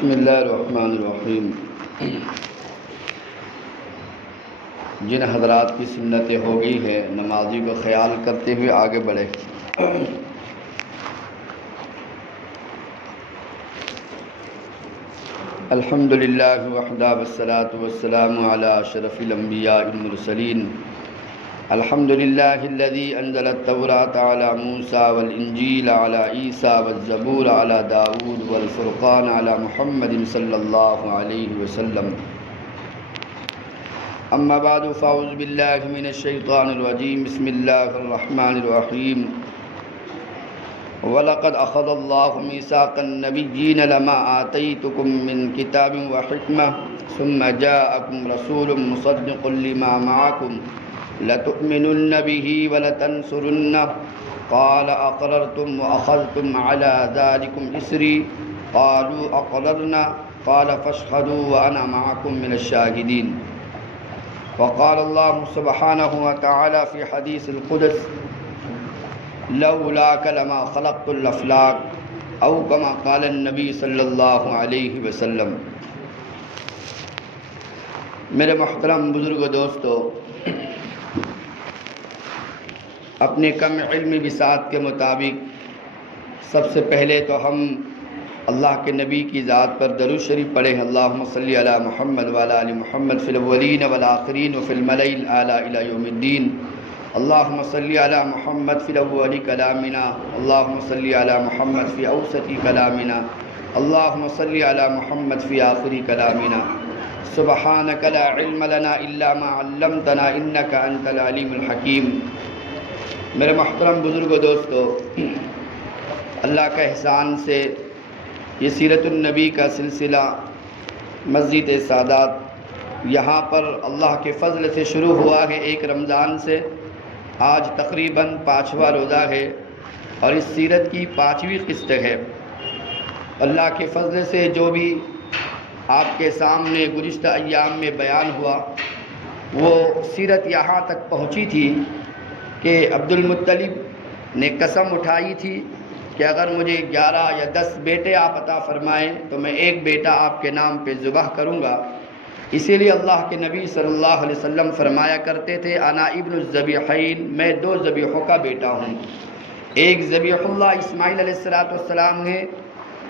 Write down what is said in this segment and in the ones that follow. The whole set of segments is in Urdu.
بسم اللہ الرحمن الرحیم۔ جن حضرات کی سنتیں ہو گئی ہے نمازی کو خیال کرتے ہوئے آگے بڑھے۔ الحمدللہ وحدہ والصلاة والسلام علی اشرف الانبیاء والمرسلین۔ الحمدللہ الذی انزل التوراۃ علی موسیٰ والانجیل علی عیسیٰ والزبور علی داود والفرقان علی محمد صلی اللہ علیہ وسلم۔ اما بعد فاعوذ باللہ من الشیطان الرجیم، بسم اللہ الرحمن الرحیم۔ وَلَقَدْ أَخَذَ اللَّهُ مِيثَاقَ النَّبِيِّينَ لَمَا آتَيْتُكُم مِّن كِتَابٍ وَحِكْمَةٍ ثُمَّ جَاءَكُمْ رَسُولٌ مُّصَدِّقٌ لِّمَا مَعَكُمْ لَتُؤْمِنُنَّ بِهِ وَلَتَنصُرُنَّهُ قَالَ أَقْرَرْتُمْ وَأَخَذْتُمْ عَلَىٰ ذَٰلِكُمْ إِصْرِي قَالُوا أَقْرَرْنَا قَالَ فَاشْهَدُوا وَأَنَا مَعَكُم مِّنَ الشَّاهِدِينَ۔ وقال الله سبحانه وتعالى في حديث القدس: لولاك لما خلقت الافلاک، او كما قال النبی صلی اللہ علیہ وسلم۔ میرے محترم بزرگ و دوستو، اپنے کم علمی وسعت کے مطابق سب سے پہلے تو ہم اللہ کے نبی کی ذات پر درود شریف پڑھیں۔ اللہم صلی علی محمد وعلی آل محمد فی الاولین والآخرین وفی الملأ الاعلی الی یوم الدین۔ اللہم صلی علی محمد فی الاول کلامنا، اللہم صلی علی محمد فی اوسط کلامنا، اللہم صلی علی محمد فی آخر کلامنا۔ سبحانک لا علم لنا الا ما علمتنا انک انت العلیم الحکیم۔ میرے محترم بزرگ و دوستو، اللہ کا احسان سے یہ سیرت النبی کا سلسلہ مسجد سعادت یہاں پر اللہ کے فضل سے شروع ہوا ہے ایک رمضان سے۔ آج تقریباً 5واں روزہ ہے اور اس سیرت کی 5ویں قسط ہے۔ اللہ کے فضل سے جو بھی آپ کے سامنے گزشتہ ایام میں بیان ہوا وہ سیرت یہاں تک پہنچی تھی کہ عبد المطلب نے قسم اٹھائی تھی کہ اگر مجھے 11 یا 10 بیٹے آپ عطا فرمائیں تو میں ایک بیٹا آپ کے نام پہ ذبح کروں گا۔ اسی لیے اللہ کے نبی صلی اللہ علیہ وسلم فرمایا کرتے تھے: انا ابن الذبیحین، میں 2 ذبیحوں کا بیٹا ہوں۔ ایک ذبیح اللہ اسماعیل علیہ السلام ہیں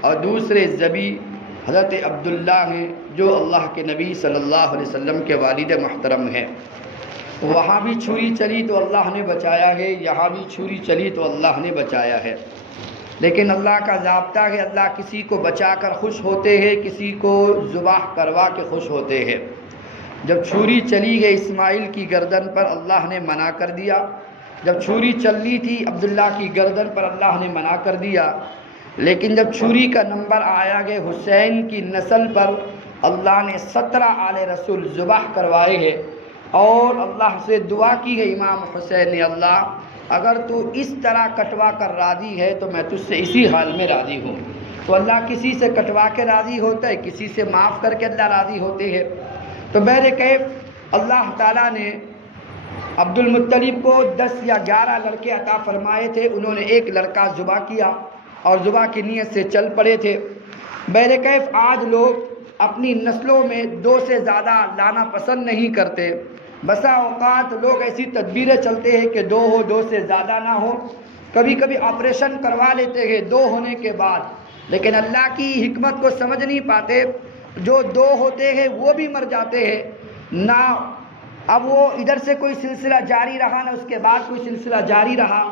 اور دوسرے ذبیح حضرت عبداللہ ہیں جو اللہ کے نبی صلی اللہ علیہ وسلم کے والد محترم ہیں۔ وہاں بھی چھری چلی تو اللہ نے بچایا ہے، یہاں بھی چھری چلی تو اللہ نے بچایا ہے۔ لیکن اللہ کا ضابطہ ہے، اللہ کسی کو بچا کر خوش ہوتے ہیں، کسی کو ذبح کروا کے خوش ہوتے ہیں۔ جب چھری چلی گئی اسماعیل کی گردن پر اللہ نے منع کر دیا، جب چھری چلنی تھی عبداللہ کی گردن پر اللہ نے منع کر دیا، لیکن جب چھری کا نمبر آیا کہ حسین کی نسل پر اللہ نے 17 آل رسول ذبح کروائے ہیں اور اللہ سے دعا کی ہے امام حسین نے: اللہ اگر تو اس طرح کٹوا کر راضی ہے تو میں تجھ سے اسی حال میں راضی ہوں۔ تو اللہ کسی سے کٹوا کے راضی ہوتا ہے، کسی سے معاف کر کے اللہ راضی ہوتے ہیں۔ تو بہرکیف اللہ تعالیٰ نے عبد المطلب کو 10 یا 11 لڑکے عطا فرمائے تھے، انہوں نے ایک لڑکا ذبح کیا اور ذبح کی نیت سے چل پڑے تھے۔ بہرکیف آج لوگ اپنی نسلوں میں 2 سے زیادہ لانا پسند نہیں کرتے۔ بسا اوقات لوگ ایسی تدبیریں چلتے ہیں کہ 2 ہو، 2 سے زیادہ نہ ہو۔ کبھی کبھی آپریشن کروا لیتے ہیں 2 ہونے کے بعد، لیکن اللہ کی حکمت کو سمجھ نہیں پاتے۔ جو 2 ہوتے ہیں وہ بھی مر جاتے ہیں، نہ اب وہ ادھر سے کوئی سلسلہ جاری رہا نہ اس کے بعد کوئی سلسلہ جاری رہا۔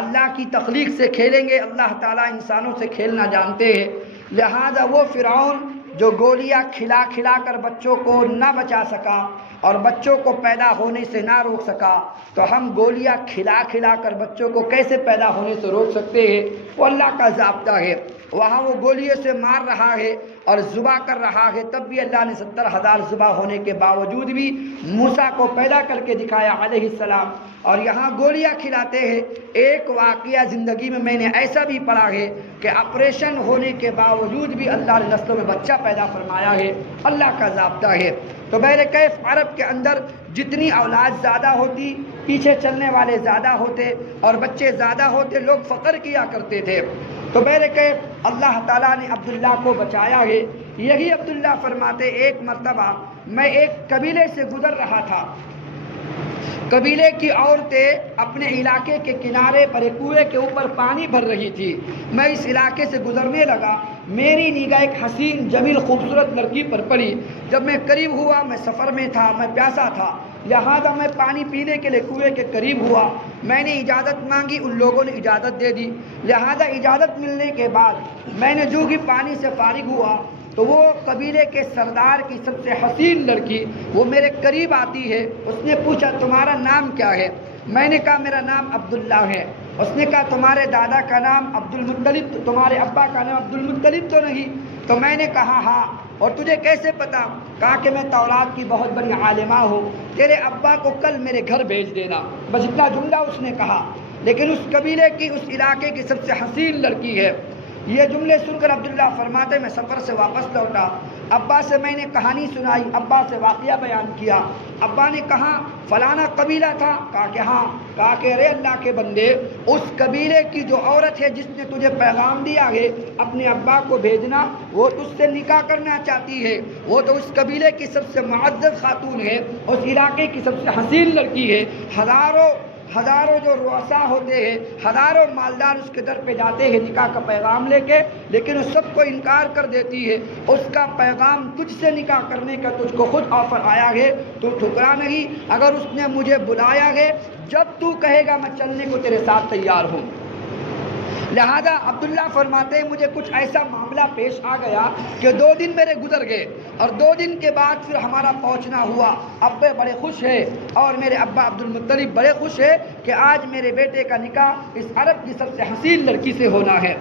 اللہ کی تخلیق سے کھیلیں گے، اللہ تعالیٰ انسانوں سے کھیلنا جانتے ہیں۔ لہذا وہ فرعون جو گولیاں کھلا کھلا کر بچوں کو نہ بچا سکا اور بچوں کو پیدا ہونے سے نہ روک سکا، تو ہم گولیاں کھلا کھلا کر بچوں کو کیسے پیدا ہونے سے روک سکتے ہیں؟ وہ اللہ کا ضابطہ ہے۔ وہاں وہ گولیوں سے مار رہا ہے اور ذبح کر رہا ہے، تب بھی اللہ نے 70,000 ذبح ہونے کے باوجود بھی موسیٰ کو پیدا کر کے دکھایا علیہ السلام، اور یہاں گولیاں کھلاتے ہیں۔ ایک واقعہ زندگی میں نے ایسا بھی پڑھا ہے کہ آپریشن ہونے کے باوجود بھی اللہ نے نسلوں میں بچہ پیدا فرمایا ہے، اللہ کا ضابطہ ہے۔ تو بہرکیف عرب کے اندر جتنی اولاد زیادہ ہوتی، پیچھے چلنے والے زیادہ ہوتے اور بچے زیادہ ہوتے، لوگ فخر کیا کرتے تھے۔ تو بہرکیف اللہ تعالیٰ نے عبداللہ کو بچایا ہے، یہی عبداللہ فرماتے ایک مرتبہ میں ایک قبیلے سے گزر رہا تھا، قبیلے کی عورتیں اپنے علاقے کے کنارے پر ایک کنویں کے اوپر پانی بھر رہی تھی۔ میں اس علاقے سے گزرنے لگا، میری نگاہ ایک حسین جمیل خوبصورت لڑکی پر پڑی۔ جب میں قریب ہوا، میں سفر میں تھا، میں پیاسا تھا، لہذا میں پانی پینے کے لیے کنویں کے قریب ہوا۔ میں نے اجازت مانگی، ان لوگوں نے اجازت دے دی، لہذا اجازت ملنے کے بعد میں نے جو ہی پانی سے فارغ ہوا تو وہ قبیلے کے سردار کی سب سے حسین لڑکی وہ میرے قریب آتی ہے۔ اس نے پوچھا تمہارا نام کیا ہے؟ میں نے کہا میرا نام عبداللہ ہے۔ اس نے کہا تمہارے دادا کا نام عبد المطلب، تمہارے ابا کا نام عبد المطلب تو نہیں؟ تو میں نے کہا ہاں۔ اور تجھے کیسے پتا؟ کہا کہ میں تورات کی بہت بڑی عالمہ ہوں، تیرے ابا کو کل میرے گھر بھیج دینا۔ بس اتنا جملہ اس نے کہا، لیکن اس قبیلے کی اس علاقے کی سب سے حسین لڑکی ہے۔ یہ جملے سن کر عبداللہ فرماتے میں سفر سے واپس لوٹا، ابا سے میں نے کہانی سنائی، ابا سے واقعہ بیان کیا۔ ابا نے کہا فلانا قبیلہ تھا؟ کہا کہ ہاں۔ کہا کہ ارے اللہ کے بندے، اس قبیلے کی جو عورت ہے جس نے تجھے پیغام دیا ہے اپنے ابا کو بھیجنا، وہ تجھ سے نکاح کرنا چاہتی ہے، وہ تو اس قبیلے کی سب سے معزز خاتون ہے، اس علاقے کی سب سے حسین لڑکی ہے۔ ہزاروں جو رؤساء ہوتے ہیں، ہزاروں مالدار اس کے در پہ جاتے ہیں نکاح کا پیغام لے کے، لیکن وہ سب کو انکار کر دیتی ہے۔ اس کا پیغام تجھ سے نکاح کرنے کا تجھ کو خود آفر آیا ہے، تو ٹھکرا نہیں۔ اگر اس نے مجھے بلایا ہے، جب تو کہے گا میں چلنے کو تیرے ساتھ تیار ہوں۔ لہذا عبداللہ فرماتے ہیں مجھے کچھ ایسا معاملہ پیش آ گیا کہ 2 دن میرے گزر گئے، اور 2 دن کے بعد پھر ہمارا پہنچنا ہوا۔ ابے بڑے خوش ہے اور میرے ابا عبد المطلب بڑے خوش ہے کہ آج میرے بیٹے کا نکاح اس عرب کی سب سے حسین لڑکی سے ہونا ہے۔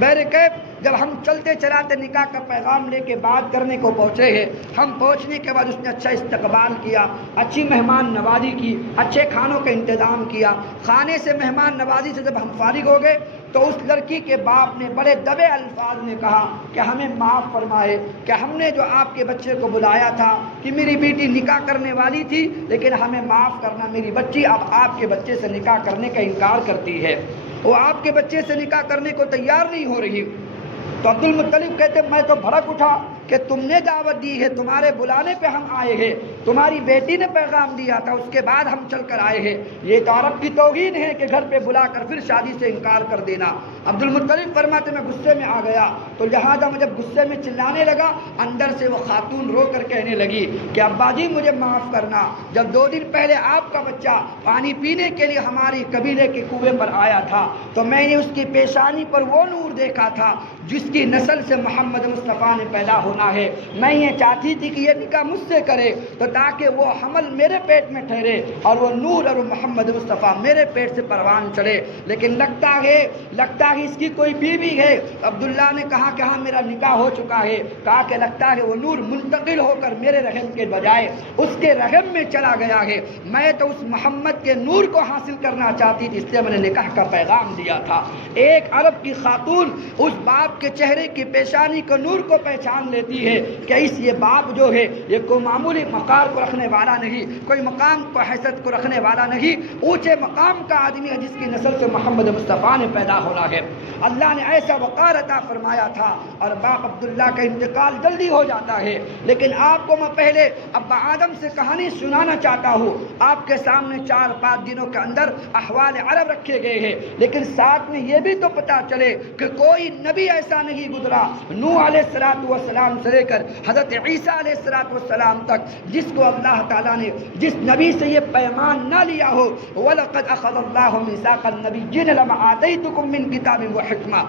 بہرکیف جب ہم چلتے چلاتے نکاح کا پیغام لے کے بات کرنے کو پہنچے ہیں، ہم پہنچنے کے بعد اس نے اچھا استقبال کیا، اچھی مہمان نوازی کی، اچھے کھانوں کا انتظام کیا۔ کھانے سے مہمان نوازی سے جب ہم فارغ ہو گئے تو اس لڑکی کے باپ نے بڑے دبے الفاظ میں کہا کہ ہمیں معاف فرمائے کہ ہم نے جو آپ کے بچے کو بلایا تھا کہ میری بیٹی نکاح کرنے والی تھی، لیکن ہمیں معاف کرنا، میری بچی اب آپ کے بچے سے نکاح کرنے کا انکار کرتی ہے، وہ آپ کے بچے سے نکاح کرنے کو تیار نہیں ہو رہی۔ تو عبد المطلب کہتے میں تو بھڑک اٹھا کہ تم نے دعوت دی ہے، تمہارے بلانے پہ ہم آئے ہیں، تمہاری بیٹی نے پیغام دیا تھا، اس کے بعد ہم چل کر آئے ہیں، یہ تو عرب کی توہین ہے کہ گھر پہ بلا کر پھر شادی سے انکار کر دینا۔ عبد المطلب فرماتے میں غصے میں آ گیا، تو لہٰذا میں جب غصے میں چلانے لگا، اندر سے وہ خاتون رو کر کہنے لگی کہ ابا جی مجھے معاف کرنا، جب 2 دن پہلے آپ کا بچہ پانی پینے کے لیے ہماری قبیلے کے کنویں پر آیا تھا تو میں نے اس کی پیشانی پر وہ نور دیکھا تھا جس کی نسل سے محمد مصطفیٰ نے پیدا ہونا ہے۔ میں یہ چاہتی تھی کہ یہ نکاح مجھ سے کرے تو تاکہ وہ حمل میرے پیٹ میں ٹھہرے اور وہ نور اور محمد مصطفیٰ میرے پیٹ سے پروان چڑھے، لیکن لگتا ہے اس کی کوئی بیوی ہے۔ عبداللہ نے کہا کہ ہاں میرا نکاح ہو چکا ہے۔ کہا کہ لگتا ہے وہ نور منتقل ہو کر میرے رحم کے بجائے اس کے رحم میں چلا گیا ہے، میں تو اس محمد کے نور کو حاصل کرنا چاہتی تھی، اس لیے میں نے نکاح کا پیغام دیا تھا۔ ایک عرب کی خاتون اس باپ کے چہرے کی پیشانی کو نور کو پہچان لیتی ہے کہ یہ باپ جو ہے یہ کوئی معمولی مقام کو رکھنے والا نہیں، کوئی مقام کو حیثیت کو رکھنے والا نہیں، اونچے مقام کا آدمی ہے جس کی نسل سے محمد مصطفیٰ نے پیدا ہونا ہے۔ اللہ نے ایسا وقار عطا فرمایا تھا، اور باپ عبداللہ کا انتقال جلدی ہو جاتا ہے، لیکن آپ کو میں پہلے ابا آدم سے کہانی سنانا چاہتا ہوں۔ آپ کے سامنے 4-5 دنوں کے اندر احوال عرب رکھے گئے ہیں، لیکن ساتھ میں یہ بھی تو پتہ چلے کہ کوئی نبی ایسا نہیں گزرا نوح علیہ السلام سے لے کر حضرت عیسیٰ علیہ السلام تک جس کو اللہ تعالیٰ نے جس نبی سے یہ پیمان نہ لیا ہو، وَلَقَدْ أَخَذَ اللَّهُ مِيثَاقَ النَّبِيِّينَ لَمَا آتَيْتُكُم مِّن كِتَابٍ وَحِكْمَةٍ۔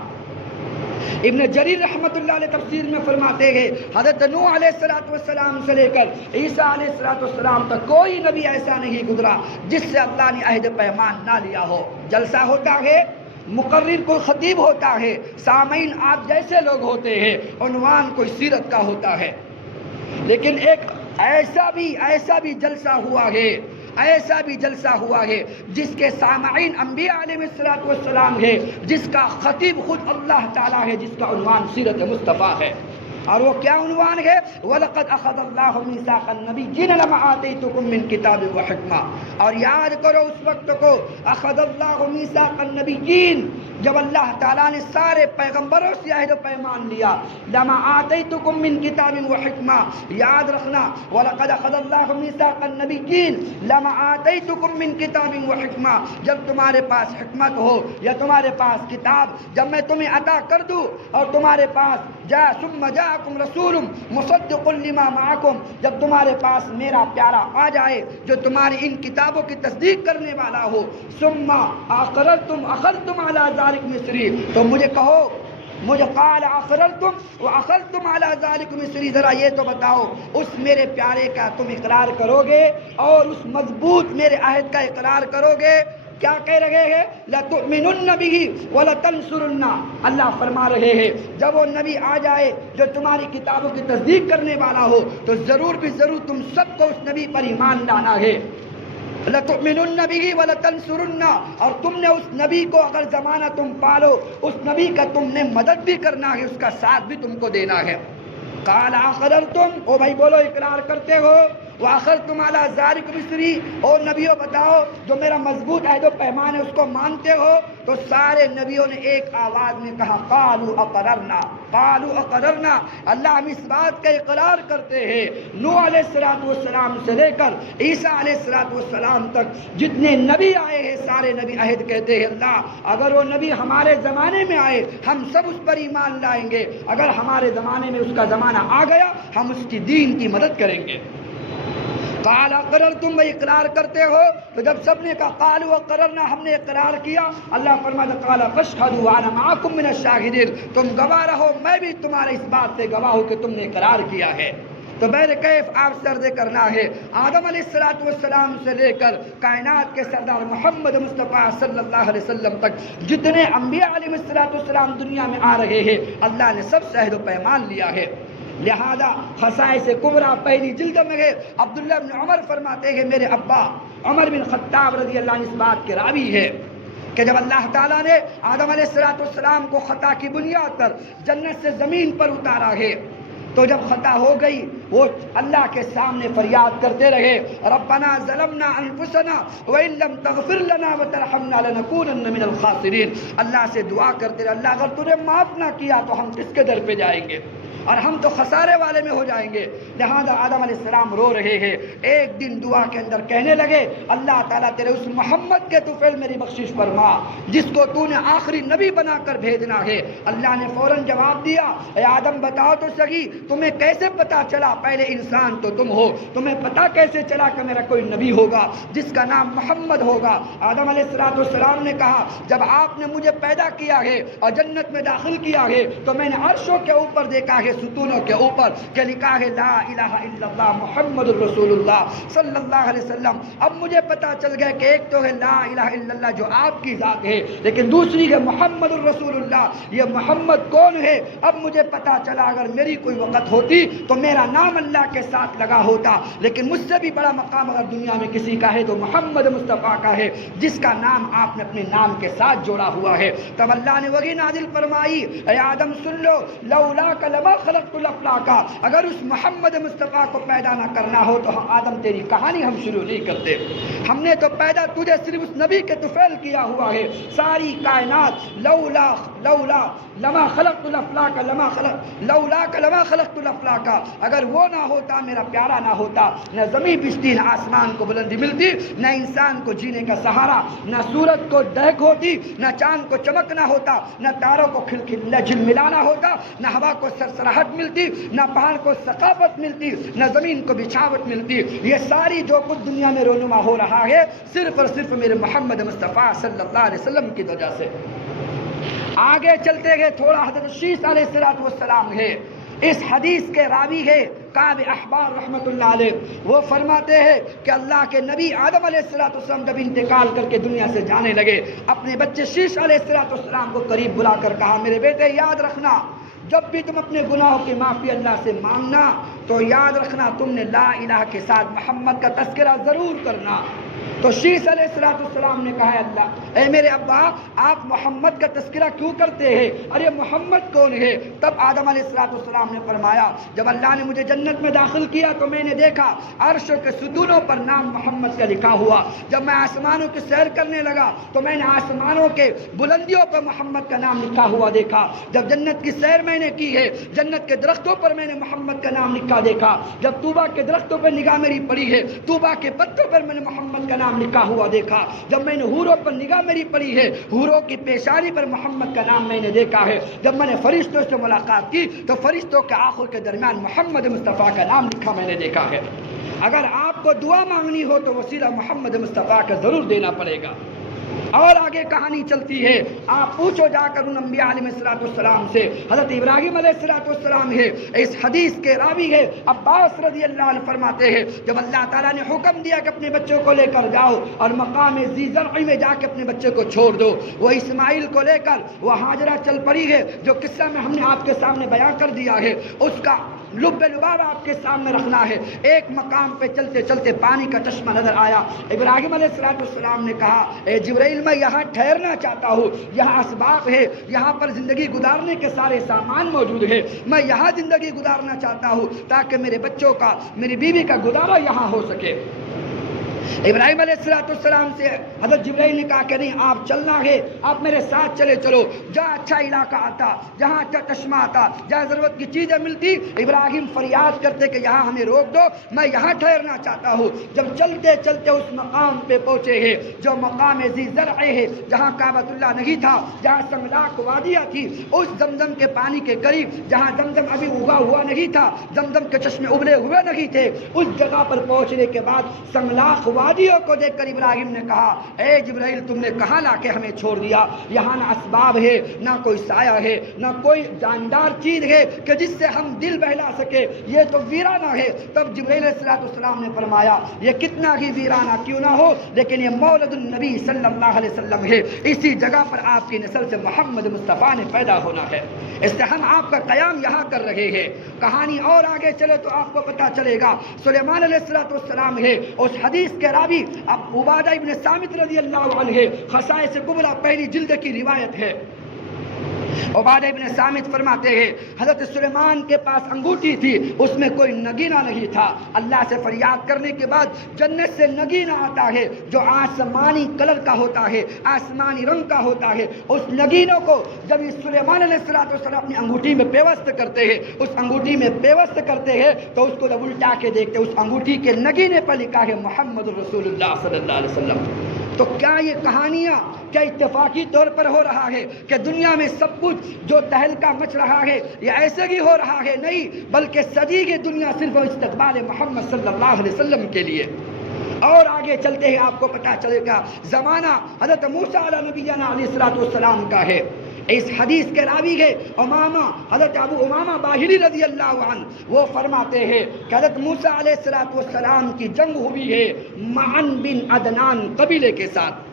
ابن جریر رحمۃ اللہ علیہ تفسیر میں فرماتے ہیں حضرت نوح علیہ السلام سے لے کر عیسیٰ علیہ السلام تک کوئی نبی ایسا نہیں گزرا جس سے اللہ نے عہد پیمان نہ لیا ہو۔ جلسہ ہوتا ہے، مقرر کوئی خطیب ہوتا ہے، سامعین آپ جیسے لوگ ہوتے ہیں، عنوان کوئی سیرت کا ہوتا ہے، لیکن ایک ایسا بھی جلسہ ہوا ہے جس کے سامعین انبیاء علیہ السلام ہے، جس کا خطیب خود اللہ تعالیٰ ہے، جس کا عنوان سیرت مصطفیٰ ہے۔ اور وہ کیا عنوان ہے؟ وَلَقَدْ أَخَذَ اللَّهُ مِيثَاقَ النَّبِيِّينَ لَمَا آتَيْتُكُم مِّن كِتَابٍ وَحِكْمَةٍ، اور یاد کرو اس وقت کو اخذ اللہ میثاق النبیین، جب اللہ تعالیٰ نے سارے پیغمبروں سے عہد و پیمان لیا، لما آتیتکم من کتاب و حکمہ، یاد رکھنا وَلَقَدْ أَخَذَ اللَّهُ مِيثَاقَ النَّبِيِّينَ لما آتیتکم من کتاب و حکمہ، جب تمہارے پاس حکمت ہو یا تمہارے پاس کتاب جب میں تمہیں عطا کر دوں، اور تمہارے پاس ثم جاءکم رسول مصدق لما معکم، جب تمہارے پاس میرا پیارا آ جائے جو تمہاری ان کتابوں کی تصدیق کرنے والا ہو، ثم اقررتم اخذتم علی ذلک مصری، تو مجھے کہو، مجھے قال اقررتم واخذتم علی ذلک مصری، ذرا یہ تو بتاؤ اس میرے پیارے کا تم اقرار کرو گے اور اس مضبوط میرے عہد کا اقرار کرو گے؟ کیا کہہ رہے ہیں؟ لَتُؤْمِنُنَّ بِهِ وَلَتَنْصُرُنَّ، اللہ فرما رہے ہیں جب وہ نبی آ جائے جو تمہاری کتابوں کی تصدیق کرنے والا ہو تو ضرور بھی ضرور تم سب کو اس نبی پر ایمان لانا ہے۔ لَتُؤْمِنُنَّ بِهِ وَلَتَنْصُرُنَّ، اور تم نے اس نبی کو اگر زمانہ تم پالو، اس نبی کا تم نے مدد بھی کرنا ہے، اس کا ساتھ بھی تم کو دینا ہے۔ قال اقررتم، او بھائی بولو اقرار کرتے ہو، واخذتم علی ذلک مصری، اور نبیوں بتاؤ جو میرا مضبوط عہد و پیمان ہے اس کو مانتے ہو؟ تو سارے نبیوں نے ایک آواز میں کہا قالوا اقررنا، قالوا اقررنا، اللہ ہم اس بات کا اقرار کرتے ہیں۔ نوح علیہ السلام سے لے کر عیسیٰ علیہ السلام تک جتنے نبی آئے ہیں سارے نبی عہد کہتے ہیں اللہ اگر وہ نبی ہمارے زمانے میں آئے ہم سب اس پر ایمان لائیں گے، اگر ہمارے زمانے میں اس کا زمانہ آ گیا ہم اس کی دین کی مدد کریں گے۔ قال اقررتم، بھائی اقرار کرتے ہو؟ تو جب سب نے کہا قالوا اقررنا، ہم نے اقرار کیا، اللہ فرماتا قال فاشهدوا وانا معكم من الشاهدين، تم گواہ رہو میں بھی تمہارے اس بات سے گواہ ہوں کہ تم نے اقرار کیا ہے۔ تو بہر کیف آپ سرد کرنا ہے آدم علیہ السلام سے لے کر کائنات کے سردار محمد مصطفیٰ صلی اللہ علیہ وسلم تک جتنے انبیاء علیہ السلام دنیا میں آ رہے ہیں اللہ نے سب سے عہد و پیمان لیا ہے۔ لہذا خصائص کبریٰ پہلی جلد میں ہے، عبداللہ بن عمر فرماتے ہیں میرے ابا عمر بن خطاب رضی اللہ عنہ اس بات کے راوی ہے کہ جب اللہ تعالیٰ نے آدم علیہ السلام کو خطا کی بنیاد پر جنت سے زمین پر اتارا ہے تو جب خطا ہو گئی وہ اللہ کے سامنے فریاد کرتے رہے ربنا ظلمنا انفسنا وان لم تغفر لنا وترحمنا لنكونن من الخاسرین، اللہ سے دعا کرتے رہے اللہ اگر تو نے معاف نہ کیا تو ہم کس کے در پہ جائیں گے اور ہم تو خسارے والے میں ہو جائیں گے۔ لہذا آدم علیہ السلام رو رہے ہیں، ایک دن دعا کے اندر کہنے لگے اللہ تعالیٰ تیرے اس محمد کے طفیل میری بخشش فرما جس کو تو نے آخری نبی بنا کر بھیجنا ہے۔ اللہ نے فوراً جواب دیا اے آدم بتاؤ تو صحیح تمہیں کیسے پتا چلا، پہلے انسان تو تم ہو، تمہیں پتا کیسے چلا کہ میرا کوئی نبی ہوگا جس کا نام محمد ہوگا؟ آدم علیہ السلام نے کہا جب آپ نے مجھے پیدا کیا ہے اور جنت میں داخل کیا ہے تو میں نے عرشوں کے اوپر دیکھا ہے ستونوں کے اوپر کہ لکھا ہے لا الہ الا اللہ محمد الرسول اللہ صلی اللہ علیہ وسلم۔ اب مجھے پتا چل گیا کہ ایک تو ہے لا الہ الا اللہ جو آپ کی ذات ہے لیکن دوسری ہے محمد الرسول اللہ، یہ محمد کون ہے؟ اب مجھے پتا چلا اگر میری کوئی وقت ہوتی تو میرا نام اللہ کے ساتھ لگا ہوتا، لیکن مجھ سے بھی بڑا مقام اگر دنیا میں کسی کا ہے تو محمد مصطفیٰ کا ہے جس کا نام آپ نے اپنے نام کے ساتھ جوڑا ہوا ہے۔ تب اللہ نے وہی نازل فرمائی اے آدم سن لو لولاک لما خلقت الافلاک، اگر اس محمد مصطفیٰ کو پیدا نہ کرنا ہو تو آدم تیری کہانی ہم شروع نہیں کرتے، ہم نے تو پیدا تجھے صرف اس نبی کے طفیل کیا ہوا ہے۔ ساری کائنات لولا لما خلقت الافلاک لولاک لما خلقت الافلاک، اگر وہ نہ ہوتا میرا پیارا نہ ہوتا نہ زمین بچتی نہ آسمان کو بلندی ملتی نہ انسان کو جینے کا سہارا، نہ سورج کو دہک ہوتی نہ چاند کو چمکنا ہوتا نہ تاروں کو جھلملانا ہوتا نہ ہوا کو سرسراہٹ ملتی نہ پہاڑ کو ثقافت ملتی نہ زمین کو بچھاوٹ ملتی۔ یہ ساری جو کچھ دنیا میں رونما ہو رہا ہے صرف اور صرف میرے محمد مصطفیٰ صلی اللہ علیہ وسلم کی وجہ سے۔ آگے چلتے گئے تھوڑا حضرت شیس علیہ السلام ہے، اس حدیث کے راوی ہے کعب احبار رحمۃ اللہ علیہ، وہ فرماتے ہیں کہ اللہ کے نبی آدم علیہ السلام جب انتقال کر کے دنیا سے جانے لگے اپنے بچے شیش علیہ السلام کو قریب بلا کر کہا میرے بیٹے یاد رکھنا جب بھی تم اپنے گناہوں کی معافی اللہ سے مانگنا تو یاد رکھنا تم نے لا الہ کے ساتھ محمد کا تذکرہ ضرور کرنا۔ تو شیس علیہ السلام نے کہا اللہ اے میرے ابا آپ محمد کا تذکرہ کیوں کرتے ہیں؟ ارے محمد کون ہے؟ تب آدم علیہ السلام نے فرمایا جب اللہ نے مجھے جنت میں داخل کیا تو میں نے دیکھا عرش کے ستونوں پر نام محمد کا لکھا ہوا. جب میں آسمانوں کی سیر کرنے لگا تو میں نے آسمانوں کے بلندیوں پر محمد کا نام لکھا ہوا دیکھا. جب جنت کی سیر میں نے کی ہے جنت کے درختوں پر میں نے محمد کا نام لکھا دیکھا. جب طوبہ کے درختوں پر نگاہ میری پڑی ہے طوبہ کے پتوں پر میں نے محمد کا نام لکھا ہوا دیکھا. جب میں نے حوروں پر نگاہ میری پڑی ہے حوروں کی پیشانی پر محمد کا نام میں نے دیکھا ہے. جب میں نے فرشتوں سے ملاقات کی تو فرشتوں کے آنکھوں کے درمیان محمد مصطفیٰ کا نام لکھا میں نے دیکھا ہے. اگر آپ کو دعا مانگنی ہو تو وسیلہ محمد مصطفیٰ کا ضرور دینا پڑے گا. اور آگے کہانی چلتی ہے. آپ پوچھو جا کر ان انبیاء علیہ السلام سے. حضرت ابراہیم علیہ السلام ہے اس حدیث کے راوی ہے عباس رضی اللہ عنہ فرماتے ہیں جب اللہ تعالیٰ نے حکم دیا کہ اپنے بچوں کو لے کر جاؤ اور مقام ذی زرع میں جا کے اپنے بچے کو چھوڑ دو, وہ اسماعیل کو لے کر وہ ہاجرہ چل پڑی ہے جو قصہ میں ہم نے آپ کے سامنے بیان کر دیا ہے. اس کا لب لباب آپ کے سامنے رکھنا ہے. ایک مقام پہ چلتے چلتے پانی کا چشمہ نظر آیا. ابراہیم علیہ السلام نے کہا اے جبرائیل میں یہاں ٹھہرنا چاہتا ہوں, یہاں اسباب ہے, یہاں پر زندگی گزارنے کے سارے سامان موجود ہے, میں یہاں زندگی گزارنا چاہتا ہوں تاکہ میرے بچوں کا میری بیوی کا گزارا یہاں ہو سکے. ابراہیم علیہ السلام سے حضرت جبرائیل نے کہا کہ نہیں آپ چلنا ہے, آپ میرے ساتھ چلے چلو. جہاں اچھا علاقہ آتا جہاں اچھا چشمہ آتا جہاں ضرورت کی چیزیں ملتی ابراہیم فریاد کرتے کہ یہاں ہمیں روک دو میں یہاں ٹھہرنا چاہتا ہوں. جب چلتے چلتے اس مقام پہ پہنچے ہیں جو مقام ذی زرع ہے جہاں کعبۃ اللہ نہیں تھا جہاں سنگلاخ وادیاں تھی اس زمزم کے پانی کے قریب جہاں زمزم ابھی اگا ہوا نہیں تھا زمزم کے چشمے ابلے ہوئے نہیں تھے اس جگہ پر پہنچنے کے بعد سنگلاخ وادیوں کو دیکھ کر ابراہیم نے کہا اے جبرائیل تم نے کہاں لا کے ہمیں چھوڑ دیا؟ یہاں نہ اسباب ہے نہ کوئی سایہ ہے نہ کوئی جاندار چیز ہے کہ جس سے ہم دل بہلا سکے, یہ تو ویرانہ ہے. تب جبرائیل علیہ السلام نے فرمایا یہ کتنا ہی ویرانہ کیوں نہ ہو لیکن یہ مولد النبی صلی اللہ علیہ وسلم ہے, اسی جگہ پر آپ کی نسل سے محمد مصطفیٰ نے پیدا ہونا ہے, اس سے ہم آپ کا قیام یہاں کر رہے ہیں. کہانی اور آگے چلے تو آپ کو پتہ چلے گا. سلیمان علیہ السلام ہے اس حدیث کے راوی اب عبادہ ابن صامت رضی اللہ عنہ ہے. خصائص کبریٰ پہلی جلد کی روایت ہے. عبادہ ابن صامت فرماتے ہیں حضرت سلیمان کے پاس انگوٹھی تھی اس میں کوئی نگینہ نہیں تھا. اللہ سے فریاد کرنے کے بعد جنت سے نگینہ آتا ہے جو آسمانی کلر کا ہوتا ہے آسمانی رنگ کا ہوتا ہے. اس نگینوں کو جب اس سلیمان علیہ السلام اپنی انگوٹھی میں پیوست کرتے ہیں اس انگوٹھی میں پیوست کرتے ہیں تو اس کو جب الٹا کے دیکھتے اس انگوٹھی کے نگینے پر لکھا ہے محمد رسول اللہ صلی اللہ علیہ وسلم. تو کیا یہ کہانیاں کیا اتفاقی طور پر ہو رہا ہے کہ دنیا میں سب کچھ جو تہلکہ مچ رہا ہے یہ ایسے ہی ہو رہا ہے؟ نہیں, بلکہ صدی کی دنیا صرف استقبال محمد صلی اللہ علیہ وسلم کے لیے. اور آگے چلتے ہیں آپ کو پتہ چلے گا زمانہ حضرت موسیٰ علیہ نبینا علیہ السلام کا ہے. اس حدیث کے راوی ہے امامہ حضرت ابو امامہ باہلی رضی اللہ عنہ. وہ فرماتے ہیں کہ حضرت موسیٰ علیہ السلام کی جنگ ہوئی ہے معن بن عدنان قبیلے کے ساتھ.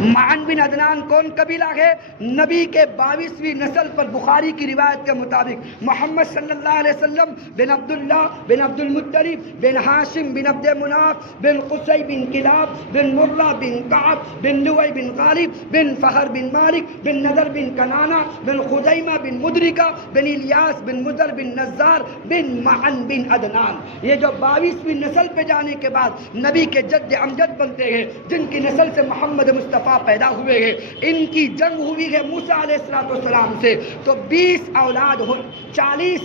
معن بن عدنان کون قبیلہ ہے؟ نبی کے 22ویں نسل پر بخاری کی روایت کے مطابق محمد صلی اللہ علیہ وسلم بن عبداللہ بن عبد المطلب بن ہاشم بن عبد مناف بن قصی بن کلاب بن مرہ بن کعب بن لوی بن غالب بن فخر بن مالک بن نذر بن کنانہ بن خزیمہ بن مدرکہ بن الیاس بن مضر بن نزار بن معن بن عدنان. یہ جو 22ویں نسل پہ جانے کے بعد نبی کے جد امجد بنتے ہیں جن کی نسل سے محمد مصطفیٰ پیدا ہوئے ہیں, ان کی جنگ ہوئی ہے موسیٰ علیہ السلام سے. تو 40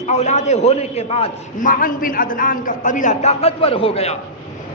اولادیں ہونے کے بعد معن بن عدنان کا قبیلہ طاقتور ہو گیا.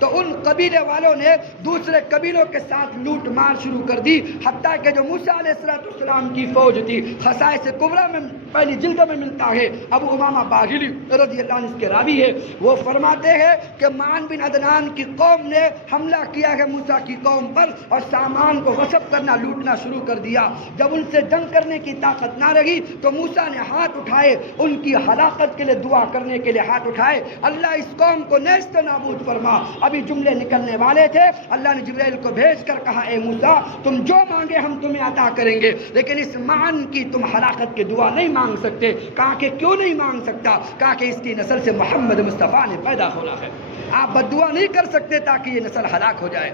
تو ان قبیلے والوں نے دوسرے قبیلوں کے ساتھ لوٹ مار شروع کر دی حتیٰ کہ جو موسیٰ علیہ السلام کی فوج تھی. خصائص کبریٰ میں پہلی جلد میں ملتا ہے. ابو امامہ باہلی رضی اللہ عنہ اس کے راوی ہے. وہ فرماتے ہیں کہ معن بن عدنان کی قوم نے حملہ کیا ہے موسیٰ کی قوم پر اور سامان کو غصب کرنا لوٹنا شروع کر دیا. جب ان سے جنگ کرنے کی طاقت نہ رہی تو موسیٰ نے ہاتھ اٹھائے ان کی ہلاکت کے لیے دعا کرنے کے لیے ہاتھ اٹھائے. اللہ اس قوم کو نیست نابود فرما, ابھی جملے نکلنے والے تھے، اللہ نے جبرائیل کو بھیج کر کہا اے موسیٰ تم جو مانگے ہم تمہیں عطا کریں گے، لیکن اس معن کی تم ہلاکت کی دعا نہیں مانگ سکتے۔ کہا کہ کیوں نہیں مانگ سکتا؟ کہا کہ اس کی نسل سے محمد مصطفیٰ نے پیدا ہونا ہے، آپ بد دعا نہیں کر سکتے تاکہ یہ نسل ہلاک ہو جائے۔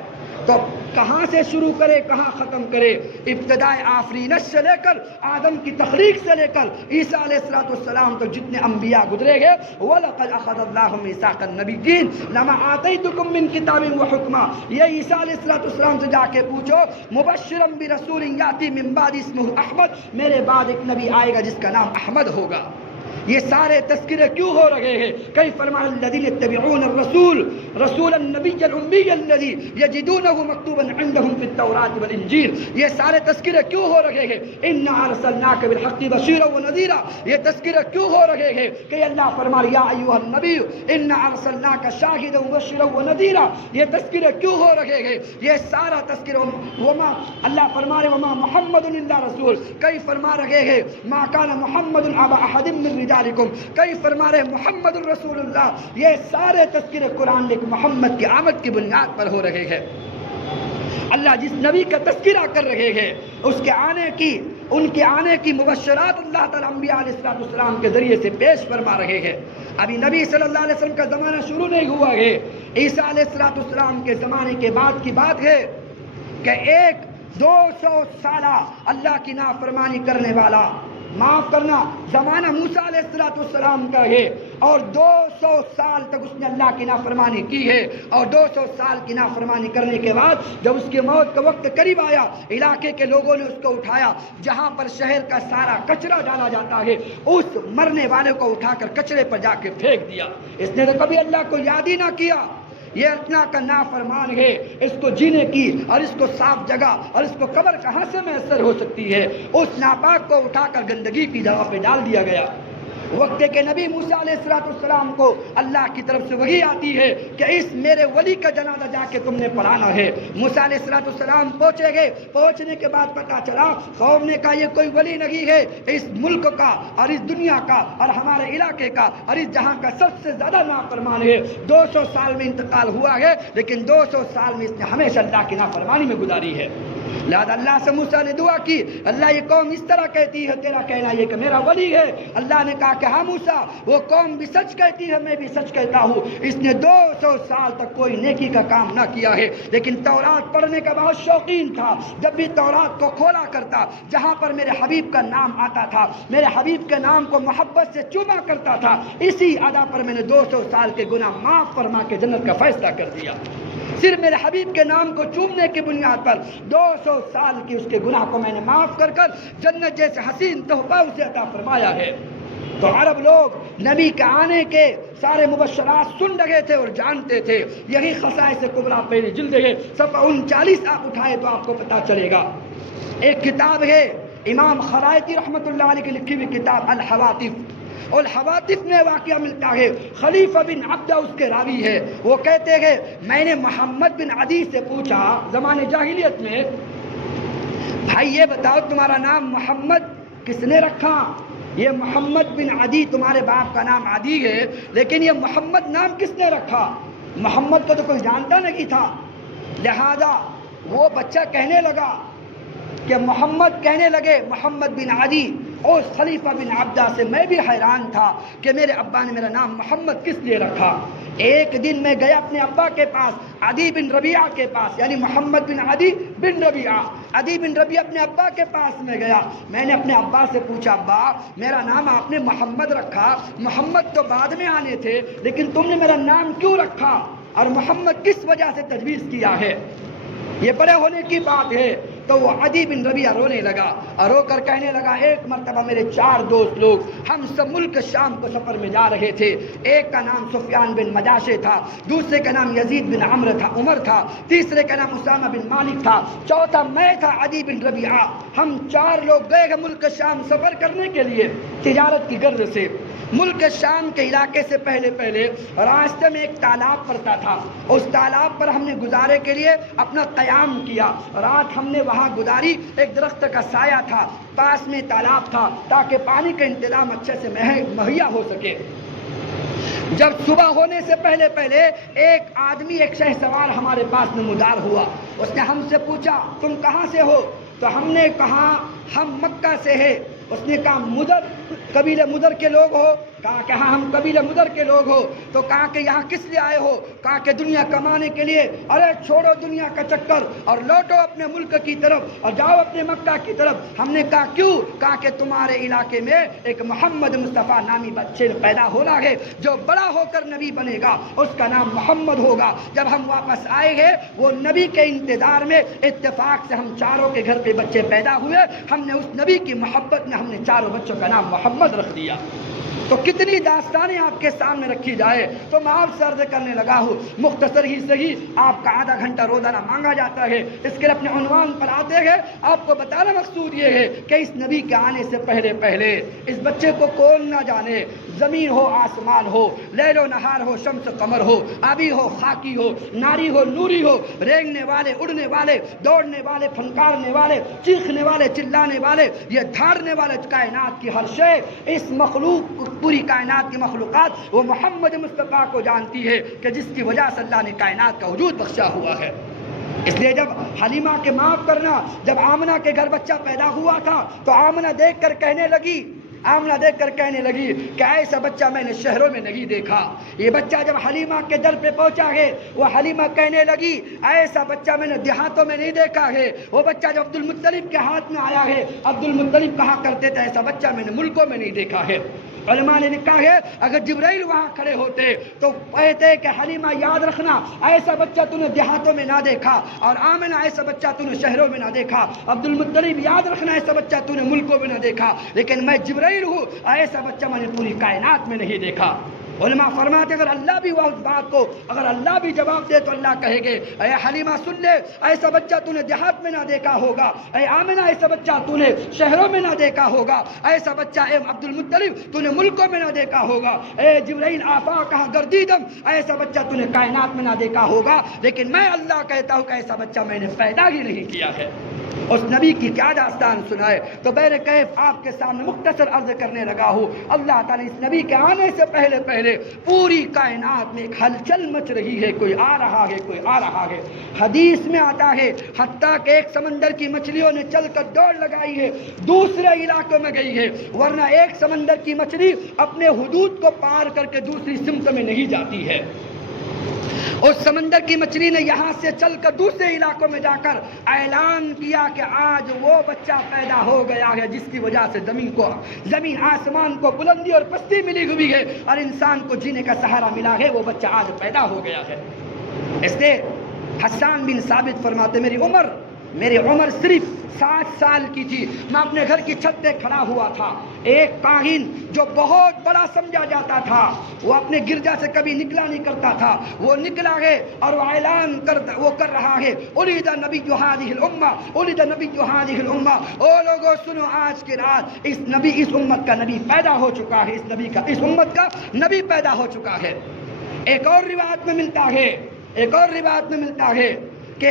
تو کہاں سے شروع کرے کہاں ختم کرے؟ ابتدائے آفرینش سے لے کر آدم کی تخلیق سے لے کر عیسیٰ علیہ السلام تو جتنے انبیاء گزرے گئے، وَلَقَدْ أَخَذَ اللَّهُ مِيثَاقَ النَّبِيِّينَ لَمَا آتَيْتُكُم مِّن کِتَابٍ وَحُکْمًا، یہ عیسیٰ علیہ السلام سے جا کے پوچھو، مبشرا برسول یاتی من بعد اسمہ احمد، میرے بعد ایک نبی آئے گا جس کا نام احمد ہوگا۔ یہ سارے تذکرے کیوں ہو رہے ہیں؟ کئی فرمایا الذین یتبعون الرسول رسول النبی الامی الذی یجدونہ مکتوبا عندہم فی التوراۃ والانجیل، یہ سارے تذکرے کیوں ہو رہے ہیں؟ انا ارسلناک بالحق بشیرا ونذیرا، یہ تذکرے کیوں ہو رہے ہیں کہ اللہ فرمایا یا ایھا النبی انا ارسلناک شاہدا ومبشرا ونذیرا، یہ تذکرے کیوں ہو رہے ہیں؟ یہ سارا تذکرہ وما اللہ فرمائے وما محمد الا رسول، کئی فرما رہے ہیں ما کان محمد ابا احد من رجالکم، کئی فرما رہے محمد الرسول اللہ، یہ سارے تذکرے قرآن میں محمد کی آمد کی بنیاد پر ہو رہے ہیں۔ اللہ جس نبی کا تذکرہ کر رہے ہیں اس کے آنے کی، ان کے آنے کی مبشرات اللہ تعالیٰ انبیاء علیہ السلام کے ذریعے سے پیش فرما رہے ہیں۔ ابھی نبی صلی اللہ علیہ وسلم کا زمانہ شروع نہیں ہوا ہے، عیسیٰ علیہ السلام کے زمانے کے بعد کی بات ہے کہ 200 سالہ اللہ کی نافرمانی کرنے والا، معاف کرنا زمانہ موسیٰ علیہ السلام کا ہے، اور 200 سال تک اس نے اللہ کی نافرمانی کی ہے، اور 200 سال کی نافرمانی کرنے کے بعد جب اس کی موت کا وقت قریب آیا، علاقے کے لوگوں نے اس کو اٹھایا، جہاں پر شہر کا سارا کچرا ڈالا جاتا ہے اس مرنے والے کو اٹھا کر کچرے پر جا کے پھینک دیا۔ اس نے تو کبھی اللہ کو یاد ہی نہ کیا، یہ اللہ کا نافرمان ہے، اس کو جینے کی اور اس کو صاف جگہ اور اس کو قبر کہاں سے میسر ہو سکتی ہے؟ اس ناپاک کو اٹھا کر گندگی کی جگہ پہ ڈال دیا گیا۔ وقت کے نبی موسیٰ علیہ السلام کو اللہ کی طرف سے وحی آتی ہے کہ اس میرے ولی کا جنازہ جا کے تم نے پڑھانا ہے۔ موسیٰ علیہ السلام پہنچے گئے، پہنچنے کے بعد پتہ چلا قوم نے کہا یہ کوئی ولی نہیں ہے، اس ملک کا اور اس دنیا کا اور ہمارے علاقے کا اور اس جہاں کا سب سے زیادہ نافرمان ہے۔ 200 سال میں انتقال ہوا ہے لیکن 200 سال میں اس نے ہمیشہ اللہ کی نافرمانی میں گزاری ہے۔ لہذا اللہ سے موسیٰ نے دعا کی، اللہ یہ قوم اس طرح کہتی ہے، تیرا کہنا یہ کہ میرا ولی ہے۔ اللہ نے کہا کہ ہاں موسیٰ وہ قوم بھی سچ کہتی ہے، میں بھی سچ کہتا ہوں، اس نے 200 سال تک کوئی نیکی کا کام نہ کیا ہے، لیکن تورات پڑھنے کا بہت شوقین تھا۔ جب بھی تورات کو کھولا کرتا، جہاں پر میرے حبیب کا نام آتا تھا، میرے حبیب کے نام کو محبت سے چوما کرتا تھا، اسی ادا پر میں نے 200 سال کے گناہ معاف فرما کے جنت کا فیصلہ کر دیا۔ صرف میرے حبیب کے نام کو چومنے کی بنیاد پر 200 سال کی اس کے گناہ کو میں نے معاف کر کر جنت جیسے حسین تحفہ اسے عطا فرمایا ہے۔ تو عرب لوگ نبی کے آنے کے سارے مبشرات سن رہے تھے اور جانتے تھے۔ یہی خصائص کبریٰ پہلی جلد ہے، صفحہ 39 آپ اٹھائے تو آپ کو پتہ چلے گا۔ ایک کتاب ہے امام خرائطی رحمۃ اللہ علیہ کی لکھی ہوئی کتاب الحواتف، اور الحواتف میں واقعہ ملتا ہے خلیفہ بن عبدہ اس کے راوی ہے، وہ کہتے ہیں میں نے محمد بن عدی سے پوچھا زمانے جاہلیت میں، بھائی یہ بتاؤ تمہارا نام محمد کس نے رکھا؟ یہ محمد بن عدی تمہارے باپ کا نام عدی ہے، لیکن یہ محمد نام کس نے رکھا؟ محمد کو تو کوئی جانتا نہیں تھا۔ لہذا وہ بچہ کہنے لگا کہ محمد کہنے لگے محمد بن عدی، اور خلیفہ بن عبدہ سے میں بھی حیران تھا کہ میرے ابا نے میرا نام محمد کس لیے رکھا۔ ایک دن میں گیا اپنے ابا کے پاس، عدی بن ربیعہ کے پاس، یعنی محمد بن عدی بن ربیعہ، عدی بن ربیعہ اپنے ابا کے پاس میں گیا۔ میں نے اپنے ابا سے پوچھا ابا میرا نام آپ نے محمد رکھا، محمد تو بعد میں آنے تھے، لیکن تم نے میرا نام کیوں رکھا اور محمد کس وجہ سے تجویز کیا ہے؟ یہ بڑے ہونے کی بات ہے۔ تو وہ عدی بن ربیعہ رونے لگا اور رو کر کہنے لگا ایک مرتبہ میرے 4 دوست لوگ ہم سب ملک شام کو سفر میں جا رہے تھے، ایک کا نام سفیان بن مجاشع تھا، دوسرے کا نام یزید بن عمر تھا، تیسرے کا نام اسامہ بن مالک تھا، چوتھا میں تھا عدی بن ربیعہ۔ ہم 4 لوگ گئے ہیں ملک شام سفر کرنے کے لیے تجارت کی غرض سے۔ ملک شام کے علاقے سے پہلے راستے میں ایک تالاب پڑتا تھا، اس تالاب پر ہم نے گزارے کے لیے اپنا قیام کیا، رات ہم نے وہاں گزاری۔ ایک درخت کا سایہ تھا، پاس میں تالاب تھا تاکہ پانی کا انتظام اچھے سے مہیا ہو سکے۔ جب صبح ہونے سے پہلے پہلے ایک آدمی ایک شہ سوار ہمارے پاس نمودار ہوا. اس نے ہم سے پوچھا تم کہاں سے ہو؟ تو ہم نے کہا ہم مکہ سے ہیں. اس نے کہا مدر قبیلہ مدر کے لوگ ہو؟ کہا کہ ہاں ہم قبیلہ مدر کے لوگ ہو. تو کہا کہ یہاں کس لیے آئے ہو؟ کہا کہ دنیا کمانے کے لیے. ارے چھوڑو دنیا کا چکر اور لوٹو اپنے ملک کی طرف اور جاؤ اپنے مکہ کی طرف. ہم نے کہا کیوں؟ کہا کہ تمہارے علاقے میں ایک محمد مصطفیٰ نامی بچے پیدا ہونا ہے جو بڑا ہو کر نبی بنے گا, اس کا نام محمد ہوگا. جب ہم واپس آئے گے وہ نبی کے انتظار میں اتفاق سے ہم چاروں کے گھر پہ بچے پیدا ہوئے. ہم نے اس نبی کی محبت میں ہم نے چاروں بچوں کا نام محمد رکھ دیا. تو کتنی داستانیں آپ کے سامنے رکھی جائے. تو میں آپ سے عرض کرنے لگا ہوں مختصر ہی صحیح آپ کا آدھا گھنٹہ روزانہ مانگا جاتا ہے. اس کے لیے اپنے عنوان پر آتے ہیں. آپ کو بتانا مقصود یہ ہے کہ اس نبی کے آنے سے پہلے پہلے اس بچے کو کون نہ جانے. زمین ہو آسمان ہو, لیل و نہار ہو, شمس قمر ہو, آبی ہو خاکی ہو, ناری ہو نوری ہو, رینگنے والے اڑنے والے, دوڑنے والے, پھنکارنے والے, چیخنے والے, چلانے والے, یہ دھارنے والے, کائنات کی ہر شے, اس مخلوق پوری کائنات کی مخلوقات وہ محمد مصطفیٰ کو جانتی ہے کہ جس کی وجہ سے اللہ نے کائنات کا وجود بخشا ہوا ہے. اس لیے جب حلیمہ کے معاف کرنا جب آمنہ کے گھر بچہ پیدا ہوا تھا تو آمنہ دیکھ کر کہنے لگی کہ ایسا بچہ میں نے شہروں میں نہیں دیکھا. یہ بچہ جب حلیمہ کے در پہ پہنچا ہے وہ حلیمہ کہنے لگی ایسا بچہ میں نے دیہاتوں میں نہیں دیکھا ہے. وہ بچہ جب عبد المطلب کے ہاتھ میں آیا ہے, عبد المطلب کہا کرتے تھے ایسا بچہ میں نے ملکوں میں نہیں دیکھا ہے. علماء نے لکھا ہے اگر جبرائیل وہاں کھڑے ہوتے تو کہتے کہ حلیمہ یاد رکھنا ایسا بچہ تو نے دیہاتوں میں نہ دیکھا, اور آمنہ ایسا بچہ تو نے شہروں میں نہ دیکھا, عبد المطلب یاد رکھنا ایسا بچہ تو نے ملکوں میں نہ دیکھا, لیکن میں جبرائیل ہوں ایسا بچہ میں نے پوری کائنات میں نہیں دیکھا. علماء فرماتے اگر اللہ بھی وہ اس بات کو اگر اللہ بھی جواب دے تو اللہ کہے گے اے حلیمہ سن لے, ایسا بچہ تو نے دیہات میں نہ دیکھا ہوگا, اے آمنہ ایسا بچہ تو نے شہروں میں نہ دیکھا ہوگا, ایسا بچہ اے عبد المطلب تو نے ملکوں میں نہ دیکھا ہوگا, اے جبرائیل آفاقہ گردیدم ایسا بچہ تو نے کائنات میں نہ دیکھا ہوگا, لیکن میں اللہ کہتا ہوں کہ ایسا بچہ میں نے پیدا ہی نہیں کیا ہے. اس نبی کی کیا داستان سنائے. تو بہر کیف آپ کے سامنے مختصر عرض کرنے لگا ہوں. اللہ تعالیٰ اس نبی کے آنے سے پہلے پہلے پوری کائنات میں ایک ہلچل مچ رہی ہے, کوئی آ رہا ہے کوئی آ رہا ہے. حدیث میں آتا ہے حتیٰ کہ ایک سمندر کی مچھلیوں نے چل کر دوڑ لگائی ہے, دوسرے علاقوں میں گئی ہے, ورنہ ایک سمندر کی مچھلی اپنے حدود کو پار کر کے دوسری سمت میں نہیں جاتی ہے. اس سمندر کی مچھلی نے یہاں سے چل کر دوسرے علاقوں میں جا کر اعلان کیا کہ آج وہ بچہ پیدا ہو گیا ہے جس کی وجہ سے زمین آسمان کو بلندی اور پستی ملی ہوئی ہے اور انسان کو جینے کا سہارا ملا ہے. وہ بچہ آج پیدا ہو گیا ہے. اس لیے حسان بن ثابت فرماتے میری عمر صرف 7 سال کی تھی. میں اپنے گھر کی چھت پہ کھڑا ہوا تھا. ایک کاہن جو بہت بڑا سمجھا جاتا تھا, وہ اپنے گرجا سے کبھی نکلا نہیں کرتا تھا, وہ نکلا ہے اور وہ اعلان کر رہا ہے اولد نبی هذه الامه اولد نبی هذه الامه. او لوگوں سنو, آج کی رات اس امت کا نبی پیدا ہو چکا ہے, اس امت کا نبی پیدا ہو چکا ہے. ایک اور روایت میں ملتا ہے کہ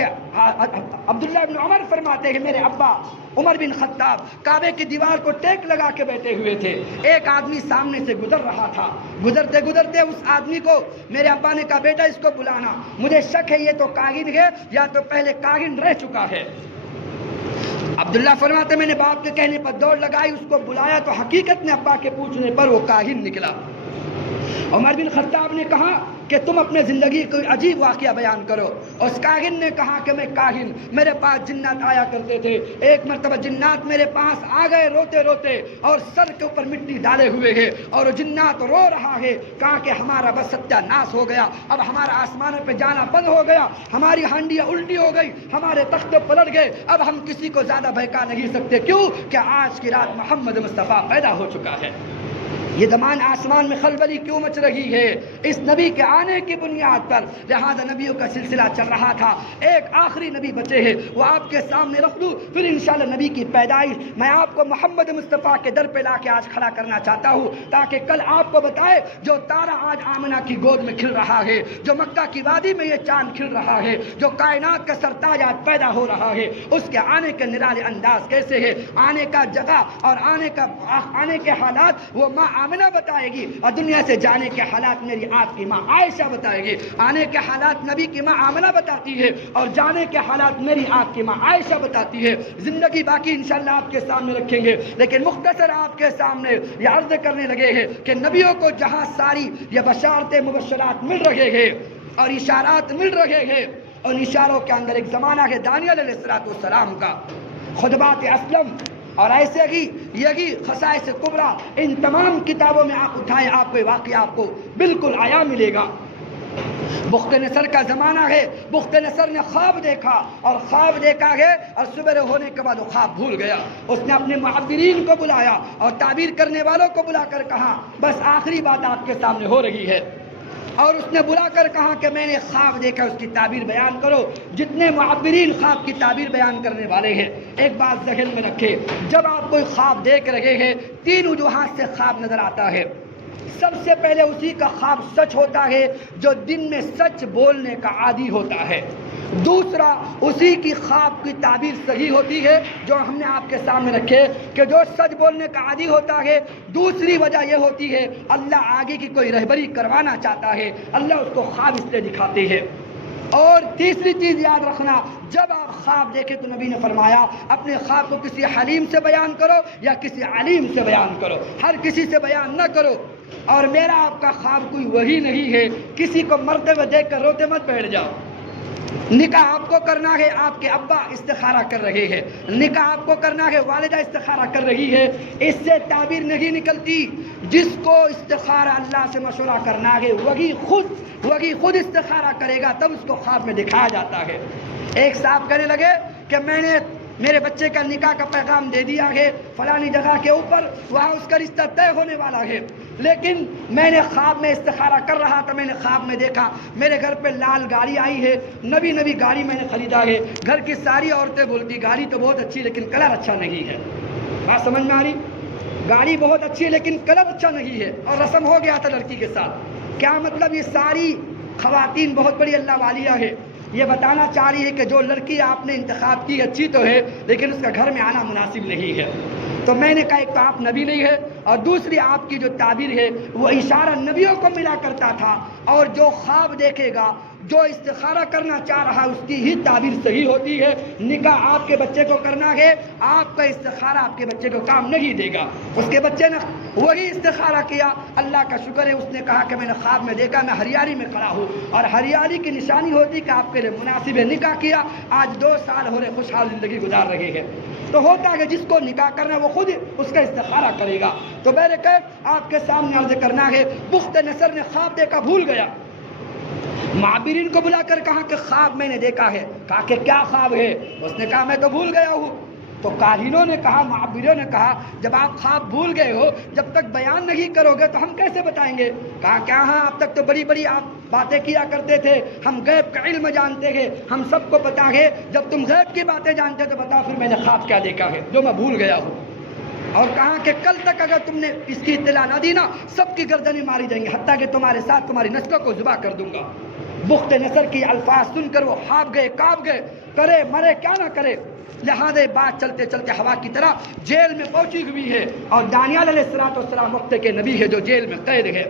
عبداللہ بن عمر فرماتے ہیں میرے ابا عمر بن خطاب کعبے کی دیوار کو ٹیک لگا کے بیٹھے ہوئے تھے. ایک آدمی سامنے سے گزر رہا تھا. گزرتے اس آدمی کو میرے ابا نے کہا بیٹا اس کو بلانا, مجھے شک ہے یہ تو کاہن ہے یا تو پہلے کاہن رہ چکا ہے. عبداللہ فرماتے میں نے باپ کے کہنے پر دوڑ لگائی, اس کو بلایا تو حقیقت میں ابا کے پوچھنے پر وہ کاہن نکلا. عمر بن خطاب نے کہا کہ تم اپنے زندگی کوئی عجیب واقعہ بیان کرو. اس کاہن نے کہا کہ میں کاہن, میرے پاس جنات آیا کرتے تھے. ایک مرتبہ جنات میرے پاس آ گئے روتے اور سر کے اوپر مٹی ڈالے ہوئے ہے اور جنات رو رہا ہے. کہا کہ ہمارا بس ستیہ ناس ہو گیا, اب ہمارا آسمانوں پہ جانا بند ہو گیا, ہماری ہانڈیاں الٹی ہو گئی, ہمارے تختے پلٹ گئے, اب ہم کسی کو زیادہ بہکا نہیں سکتے. کیوں کہ آج کی رات محمد مصطفیٰ پیدا ہو چکا ہے. یہ زمان آسمان میں خلبلی کیوں مچ رہی ہے؟ اس نبی کے آنے کی بنیاد پر. لہذا نبیوں کا سلسلہ چل رہا تھا. ایک آخری نبی بچے ہیں, وہ آپ کے سامنے رکھ دوں, پھر انشاءاللہ نبی کی پیدائش میں آپ کو محمد مصطفیٰ کے در پہ لا کے آج کھڑا کرنا چاہتا ہوں, تاکہ کل آپ کو بتائے جو تارا آج آمنہ کی گود میں کھل رہا ہے, جو مکہ کی وادی میں یہ چاند کھل رہا ہے, جو کائنات کا سرتاج آج پیدا ہو رہا ہے, اس کے آنے کے نرالے انداز کیسے ہے, آنے کا جگہ اور آنے کے حالات وہ آمنہ بتائے گی، اور دنیا سے جانے کے حالات میری آپ کی ماں عائشہ بتائے گی۔ آنے کے حالات نبی کی ماں آمنہ بتاتی ہے، اور جانے کے حالات میری آپ کی ماں عائشہ بتاتی ہے۔ زندگی باقی انشاءاللہ آپ کے سامنے رکھیں گے، لیکن مختصر آپ کے سامنے یہ عرض کرنے لگے ہیں کہ نبیوں کو جہاں ساری یہ بشارتیں مبشرات مل رہے ہیں اور اشارات مل رہے ہیں، ان اشاروں کے اندر ایک زمانہ ہے دانیال علیہ السلام کا، خطبات اسلم، اور ایسے ہی یہی خصائص کبریٰ، ان تمام کتابوں میں آپ اٹھائیں، آپ کو واقعہ آپ کو بالکل آیا ملے گا۔ بخت نصر کا زمانہ ہے، بخت نصر نے خواب دیکھا، اور خواب دیکھا ہے اور صبح ہونے کے بعد وہ خواب بھول گیا۔ اس نے اپنے معبرین کو بلایا اور تعبیر کرنے والوں کو بلا کر کہا بس آخری بات آپ کے سامنے ہو رہی ہے، اور اس نے بلا کر کہا کہ میں نے خواب دیکھا، اس کی تعبیر بیان کرو۔ جتنے معبرین خواب کی تعبیر بیان کرنے والے ہیں، ایک بات ذہن میں رکھے، جب آپ کوئی خواب دیکھ رہے ہیں، تین وجوہات سے خواب نظر آتا ہے۔ سب سے پہلے اسی کا خواب سچ ہوتا ہے جو دن میں سچ بولنے کا عادی ہوتا ہے۔ دوسرا، اسی کی خواب کی تعبیر صحیح ہوتی ہے جو ہم نے آپ کے سامنے رکھے کہ جو سچ بولنے کا عادی ہوتا ہے۔ دوسری وجہ یہ ہوتی ہے اللہ آگے کی کوئی رہبری کروانا چاہتا ہے، اللہ اس کو خواب اس لیے دکھاتے ہیں۔ اور تیسری چیز یاد رکھنا، جب آپ خواب دیکھیں تو نبی نے فرمایا اپنے خواب کو کسی حلیم سے بیان کرو یا کسی علیم سے بیان کرو، ہر کسی سے بیان نہ کرو۔ اور میرا آپ کا خواب کوئی وہی نہیں ہے، کسی کو مرتے ہوئے دیکھ کر روتے مت بیٹھ جاؤ۔ نکاح آپ کو کرنا ہے، آپ کے ابا استخارہ کر رہے ہیں، نکاح آپ کو کرنا ہے، والدہ استخارہ کر رہی ہے، اس سے تعبیر نہیں نکلتی۔ جس کو استخارہ اللہ سے مشورہ کرنا ہے وہی خود استخارہ کرے گا، تب اس کو خواب میں دکھایا جاتا ہے۔ ایک صاحب کہنے لگے کہ میں نے میرے بچے کا نکاح کا پیغام دے دیا ہے فلانی جگہ کے اوپر، وہاں اس کا رشتہ طے ہونے والا ہے، لیکن میں نے خواب میں استخارہ کر رہا تھا، میں نے خواب میں دیکھا میرے گھر پہ لال گاڑی آئی ہے، نبی گاڑی میں نے خریدا ہے۔ گھر کی ساری عورتیں بولتی گاڑی تو بہت اچھی لیکن کلر اچھا نہیں ہے۔ بات سمجھ میں آ رہی؟ گاڑی بہت اچھی ہے لیکن کلر اچھا نہیں ہے، اور رسم ہو گیا تھا لڑکی کے ساتھ۔ کیا مطلب؟ یہ ساری خواتین بہت بڑی اللہ والیہ ہے، یہ بتانا چاہ رہی ہے کہ جو لڑکی آپ نے انتخاب کی اچھی تو ہے لیکن اس کا گھر میں آنا مناسب نہیں ہے۔ تو میں نے کہا ایک تو آپ نبی نہیں ہے، اور دوسری آپ کی جو تعبیر ہے وہ اشارہ نبیوں کو ملا کرتا تھا، اور جو خواب دیکھے گا، جو استخارہ کرنا چاہ رہا اس کی ہی تعبیر صحیح ہوتی ہے۔ نکاح آپ کے بچے کو کرنا ہے، آپ کا استخارہ آپ کے بچے کو کام نہیں دے گا۔ اس کے بچے نے وہی استخارہ کیا، اللہ کا شکر ہے اس نے کہا کہ میں نے خواب میں دیکھا میں ہریالی میں کھڑا ہوں، اور ہریالی کی نشانی ہوتی کہ آپ کے لیے مناسب ہے، نکاح کیا، آج 2 سال ہو رہے خوشحال زندگی گزار رہے ہیں۔ تو ہوتا ہے کہ جس کو نکاح کرنا ہے وہ خود اس کا استخارہ کرے گا۔ تو بہرکیف آپ کے سامنے عرض کرنا ہے، بخت نصر نے خواب دیکھا، بھول گیا، معبرین کو بلا کر کہا کہ خواب میں نے دیکھا ہے۔ کہا کہ کیا خواب ہے؟ اس نے کہا میں تو بھول گیا ہوں۔ تو کاہنوں نے کہا، معبروں نے کہا جب آپ خواب بھول گئے ہو، جب تک بیان نہیں کرو گے تو ہم کیسے بتائیں گے؟ کہا کیا ہاں اب تک تو بڑی بڑی آپ باتیں کیا کرتے تھے، ہم غیب کا علم جانتے ہیں، ہم سب کو پتا ہے، جب تم غیب کی باتیں جانتے تو بتاؤ پھر میں نے خواب کیا دیکھا ہے جو میں بھول گیا ہوں۔ اور کہا کہ کل تک اگر تم نے اس کی اطلاع نہ دی نا، سب کی گردنیں ماری جائیں گی، حتیٰ کہ تمہارے ساتھ تمہاری نسلوں کو ذبح کر دوں گا۔ بخت نصر کی الفاظ سن کر وہ ہانپ گئے، کانپ گئے، کرے مرے کیا نہ کرے۔ لہذا بات چلتے چلتے ہوا کی طرح جیل میں پہنچی ہوئی ہے، اور دانیال علیہ السلام وقت کے نبی ہے جو جیل میں قید ہے،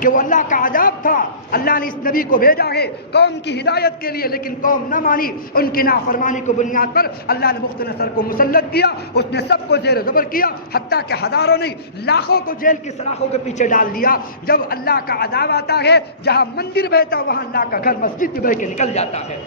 کہ وہ اللہ کا عذاب تھا۔ اللہ نے اس نبی کو بھیجا ہے قوم کی ہدایت کے لیے، لیکن قوم نہ مانی، ان کی نافرمانی کو بنیاد پر اللہ نے بخت نصر کو مسلط کیا، اس نے سب کو زیر و زبر کیا، حتیٰ کہ ہزاروں نہیں لاکھوں کو جیل کی سلاخوں کے پیچھے ڈال دیا۔ جب اللہ کا عذاب آتا ہے، جہاں مندر بہتا وہاں اللہ کا گھر مسجد بہ کے نکل جاتا ہے،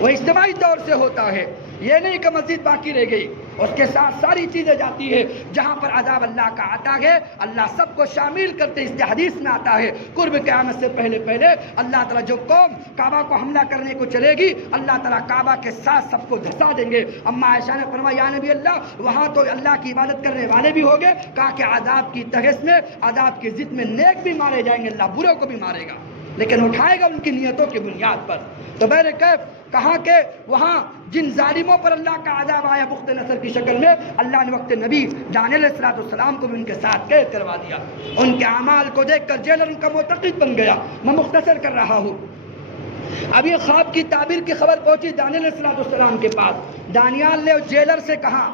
وہ اجتماعی طور سے ہوتا ہے، یہ نہیں کہ مسجد باقی رہ گئی، اس کے ساتھ ساری چیزیں جاتی ہے۔ جہاں پر عذاب اللہ کا آتا ہے اللہ سب کو شامل کرتے، اس حدیث میں آتا ہے قرب قیامت سے پہلے اللہ تعالیٰ جو قوم کعبہ کو حملہ کرنے کو چلے گی، اللہ تعالیٰ کعبہ کے ساتھ سب کو دھسا دیں گے۔ اما عائشہ نے فرمایا یا نبی اللہ وہاں تو اللہ کی عبادت کرنے والے بھی ہوں گے، کہا کہ عذاب کی تہس میں، عذاب کی ضد میں نیک بھی مارے جائیں گے، اللہ بروں کو بھی مارے گا لیکن اٹھائے گا ان کی نیتوں کی بنیاد پر۔ تو بہرکیف کہا کہ وہاں جن ظالموں پر اللہ کا عذاب آیا بخت نصر کی شکل میں، اللہ نے وقت نبی دانیال علیہ السلام کو بھی ان کے ساتھ قید کروا دیا۔ ان کے اعمال کو دیکھ کر جیلر ان کا معتقد بن گیا۔ میں مختصر کر رہا ہوں، اب یہ خواب کی تعبیر کی خبر پہنچی دانیال علیہ السلام کے پاس۔ دانیال نے جیلر سے کہا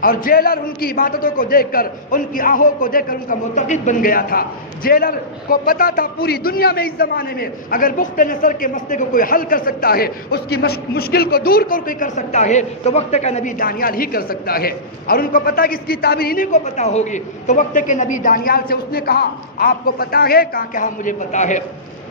اور جیلر ان کی عبادتوں کو دیکھ کر، ان کی آہوں کو دیکھ کر ان کا معتقد بن گیا تھا۔ جیلر کو پتا تھا پوری دنیا میں اس زمانے میں اگر بخت نصر کے مسئلے کو کوئی حل کر سکتا ہے، اس کی مشکل کو دور کوئی کر سکتا ہے، تو وقت کا نبی دانیال ہی کر سکتا ہے۔ اور ان کو پتا کہ اس کی تعبیر انہیں کو پتا ہوگی، تو وقت کے نبی دانیال سے اس نے کہا آپ کو پتا ہے؟ کہا کہ ہاں مجھے پتا ہے۔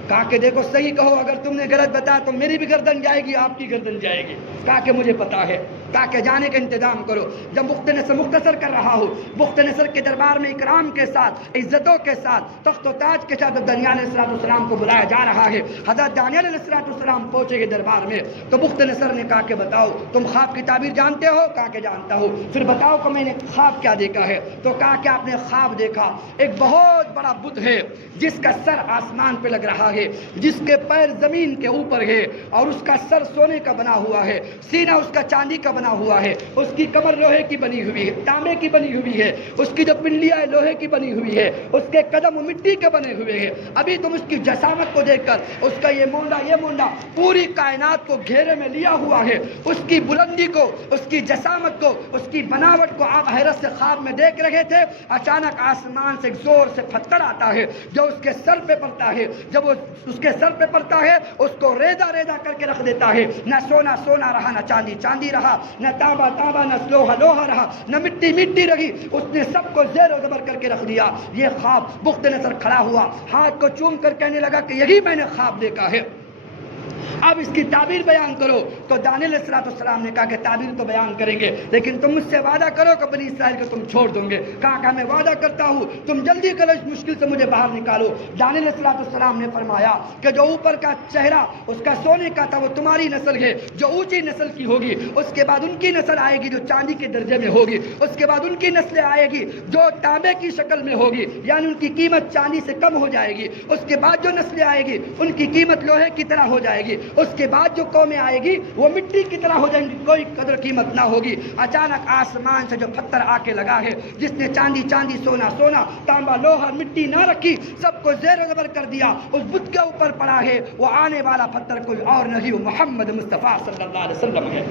کہا کہ دیکھو صحیح کہو، اگر تم نے غلط بتایا تو میری بھی گردن جائے گی، آپ کی گردن جائے گی۔ کہا کہ مجھے پتا ہے۔ کہا کہ جانے کا انتظام کرو۔ جب بخت نصر مختصر کر رہا ہو، بخت نصر کے دربار میں اکرام کے ساتھ، عزتوں کے ساتھ، تخت و تاج کے ساتھ دانیال علیہ السلام کو بلایا جا رہا ہے۔ حضرت دانیال علیہ السلام پہنچے گے دربار میں، تو بخت نصر نے کہا کہ بتاؤ تم خواب کی تعبیر جانتے ہو؟ کہا کہ جانتا ہوں۔ پھر بتاؤ کہ میں نے خواب کیا دیکھا ہے؟ تو کہا کہ آپ نے خواب دیکھا ایک بہت بڑا بت ہے جس کا سر آسمان پہ لگ رہا ہے، جس کے پیر زمین کے اوپر ہے، اور اس کا سر سونے کا بنا ہوا ہے، سینہ اس کا چاندی کا بنا ہوا ہے، اس کی کمر لوہے کی بنی ہوئی ہے، تانبے کی بنی ہوئی ہے، اس کی جو پنڈلیاں ہے لوہے کی بنی ہوئی ہے، اس کے قدم مٹی کے بنے ہوئے ہیں۔ ابھی تم اس کی جسامت کو دیکھ کر، اس کا یہ مونڈا پوری کائنات کو گھیرے میں لیا ہوا ہے، اس کی بلندی کو، اس کی جسامت کو، اس کی بناوٹ کو آپ حیرت سے خواب میں دیکھ رہے تھے۔ اچانک آسمان سے زور سے پتھر آتا ہے جو اس کے سر پہ پڑتا ہے، جب وہ اس کے سر پہ پڑتا ہے اس کو ریزہ ریزہ کر کے رکھ دیتا ہے۔ نہ سونا سونا رہا، نہ چاندی چاندی رہا، نہ تانبا تانبا، نہ لوہا لوہا رہا، نہ مٹی مٹی رہی، اس نے سب کو زیر و زبر کر کے رکھ دیا۔ یہ خواب بخت نصر کھڑا ہوا، ہاتھ کو چوم کر کہنے لگا کہ یہی میں نے خواب دیکھا ہے، اب اس کی تعبیر بیان کرو۔ تو دانیال علیہ السلام نے کہا کہ تعبیر تو بیان کریں گے، لیکن تم مجھ سے وعدہ کرو کہ بنی اسرائیل کو تم چھوڑ دو گے۔ کہا کہ میں وعدہ کرتا ہوں، تم جلدی کرو، اس مشکل سے مجھے باہر نکالو۔ دانیال علیہ السلام نے فرمایا کہ جو اوپر کا چہرہ اس کا سونے کا تھا وہ تمہاری نسل ہے، جو اونچی نسل کی ہوگی، اس کے بعد ان کی نسل آئے گی جو چاندی کے درجے میں ہوگی، اس کے بعد ان کی نسلیں آئے گی جو تانبے کی شکل میں ہوگی، یعنی ان کی قیمت چاندی سے کم ہو جائے گی، اس کے بعد جو نسلیں آئے گی ان کی قیمت لوہے کی طرح ہو جائے گی، اس کے بعد جو قومیں آئے گی وہ مٹی کی طرح ہو جائیں گی، کوئی قدر قیمت نہ ہوگی۔ اچانک آسمان سے جو پتھر آ کے لگا ہے، جس نے چاندی چاندی، سونا سونا، تانبا لوہا، مٹی نہ رکھی، سب کو زیر و زبر کر دیا، اس بت کے اوپر پڑا ہے، وہ آنے والا پتھر کوئی اور نہیں، وہ محمد مصطفیٰ صلی اللہ علیہ وسلم ہے،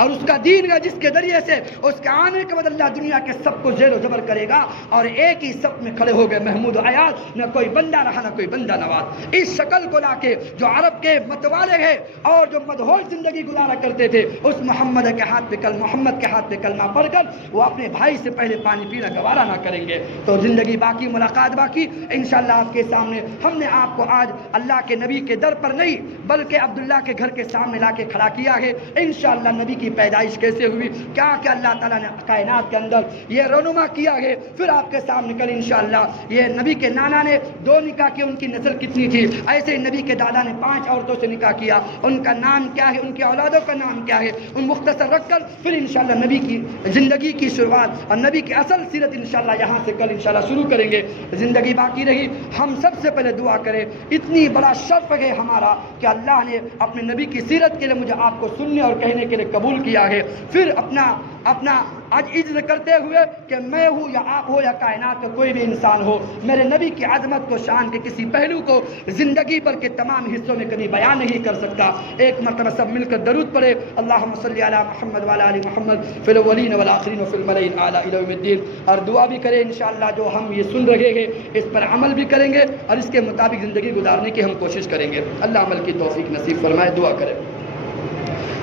اور اس کا دین ہے جس کے ذریعے سے اس کے آنے کے بعد اللہ دنیا کے سب کو زیر و زبر کرے گا۔ اور ایک ہی صف میں کھڑے ہو گئے محمود و ایاز، نہ کوئی بندہ رہا نہ کوئی بندہ نواز۔ اس شکل کو لا کے جو عرب کے متوالے ہیں اور جو مدہوش زندگی گزارا کرتے تھے، اس محمد کے ہاتھ پہ محمد کے ہاتھ پہ کلمہ پڑھ کر وہ اپنے بھائی سے پہلے پانی پینا گوارا نہ کریں گے۔ تو زندگی باقی، ملاقات باقی، انشاءاللہ آپ کے سامنے ہم نے آپ کو آج اللہ کے نبی کے در پر نہیں بلکہ عبداللہ کے گھر کے سامنے لا کے کھڑا کیا ہے۔ انشاءاللہ نبی کی پیدائش کیسے ہوئی، کیا کہ اللہ تعالیٰ نے کائنات کے اندر یہ رونما کیا ہے، پھر آپ کے سامنے کل انشاءاللہ یہ نبی کے نانا نے 2 نکاح کی، ان کی نسل کتنی تھی، ایسے نبی کے دادا نے 5 عورتوں سے نکاح کیا، ان کا نام کیا ہے، ان کی اولادوں کا نام کیا ہے، ان مختصر رکھ کر پھر انشاءاللہ نبی کی زندگی کی شروعات اور نبی کی اصل سیرت انشاءاللہ یہاں سے کل انشاءاللہ شروع کریں گے۔ زندگی باقی رہی، ہم سب سے پہلے دعا کریں، اتنی بڑا شرف ہے ہمارا کہ اللہ نے اپنے نبی کی سیرت کے لیے مجھے آپ کو سننے اور کہنے کے لیے قبول کیا ہے، پھر اپنا آج عجز کرتے ہوئے کہ میں ہوں یا آپ ہو یا کائنات کا کوئی بھی انسان ہو، میرے نبی کی عظمت کو، شان کے کسی پہلو کو زندگی بھر کے تمام حصوں میں کبھی بیان نہیں کر سکتا۔ ایک مرتبہ سب مل کر درود پڑھے، اللہم صلی علی محمد وعلی آل محمد فی الاولین والآخرین وفی الملائین اعلی الی یوم الدین، اور دعا بھی کریں انشاءاللہ جو ہم یہ سن رہے ہیں اس پر عمل بھی کریں گے اور اس کے مطابق زندگی گزارنے کی ہم کوشش کریں گے۔ اللہ عمل کی توفیق نصیب فرمائے، دعا کریں۔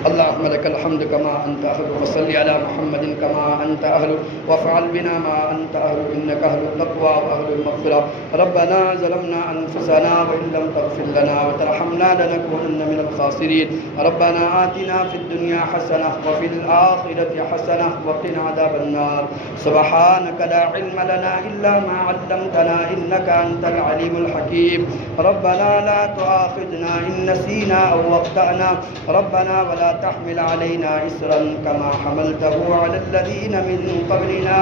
اللهم لك الحمد كما أنت أهل، وصل على محمد كما أنت أهل، وافعل بنا ما أنت أهل، إنك أهل التقوى وأهل المغفرة. ربنا ظلمنا أنفسنا وإن لم تغفر لنا وترحمنا لنكونن من الخاسرين. ربنا آتنا في الدنيا حسنة وفي الآخرة حسنة وقنا عذاب النار. سبحانك لا علم لنا إلا ما علمتنا إنك أنت العليم الحكيم. ربنا لا تؤاخذنا إن نسينا أو أخطأنا. ربنا ولا تحمل علينا إسرا كما حملته على الذين من قبلنا.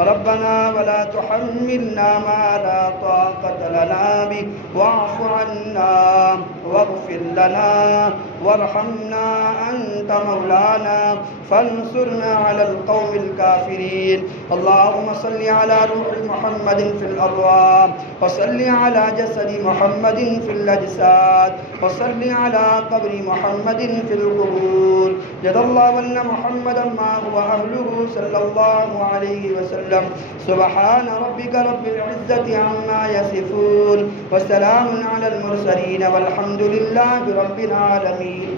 ربنا ولا تحملنا ما لا طاقة لنا به واعف عنا واغفر لنا وارحمنا أنت مولانا فانصرنا على القوم الكافرين. اللهم صل على روح محمد في الأرواح، وصل على جسد محمد في الأجساد، وصل على قبر محمد في القبور. الرسول جزا الله أن محمدا ما هو أهله صلى الله عليه وسلم. سبحان ربك رب العزة عما يصفون وسلام على المرسلين والحمد لله رب العالمين.